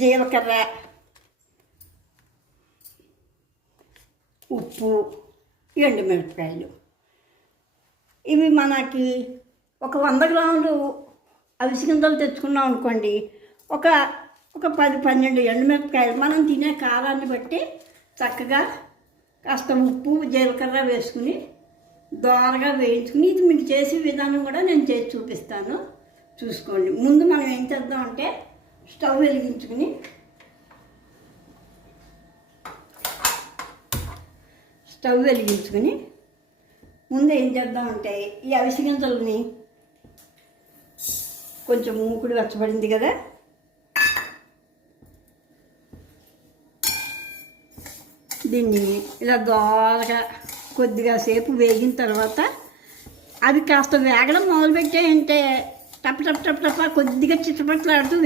జీలకర్ర, ఉప్పు, ఎండుమిరపకాయలు. ఇవి మనకి ఒక 100 గ్రాములు అవిసె గింజలు తెచ్చుకున్నాం అనుకోండి, ఒక ఒక 10-12 ఎండుమిరపకాయలు మనం తినే కారాన్ని బట్టి చక్కగా కాస్త ఉప్పు, జీలకర్ర వేసుకుని దోరగా వేయించుకుని, ఇది మీకు చేసే విధానం కూడా నేను చేసి చూపిస్తాను, చూసుకోండి. ముందు మనం ఏం చేద్దామంటే స్టవ్ వెలిగించుకుని ముందు ఏం చేద్దామంటే ఈ అవిసె గింజలని కొంచెం మూకుడు వెచ్చబడింది కదా, దీన్ని ఇలా దోరగా కొద్దిగా సేపు వేగిన తర్వాత అవి కాస్త వేగడం మొదలుపెట్టాయంటే టప్ టప్ టప్ టప్ కొద్దిగా చిట్టపట్లాడుతూ